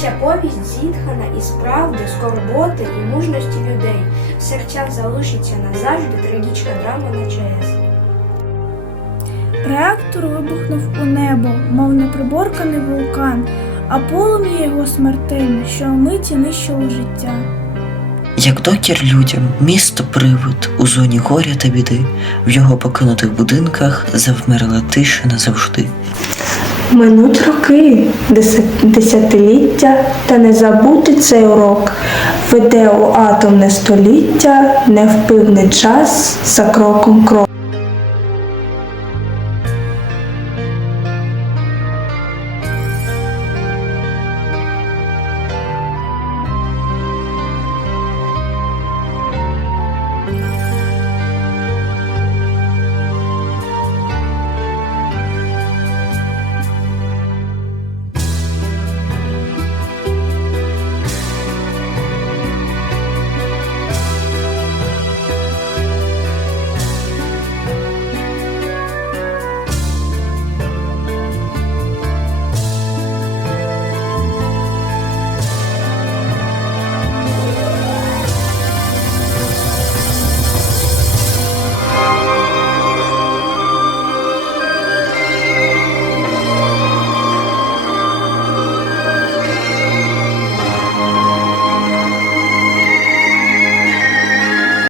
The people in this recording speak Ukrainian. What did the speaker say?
Ця повість зітхана із правди, скорботи і мужності людей. В серцях залишиться назавжди трагічна драма на ЧАЕС. Реактор вибухнув у небо, мов неприборканий вулкан, а полум'я його смертельне, що миті нищило життя. Як докір людям, місто привид у зоні горя та біди, в його покинутих будинках завмерла тиша назавжди. Минуть роки, десятиліття, та не забути цей урок. Веде у атомне століття, невпивний час за кроком крок.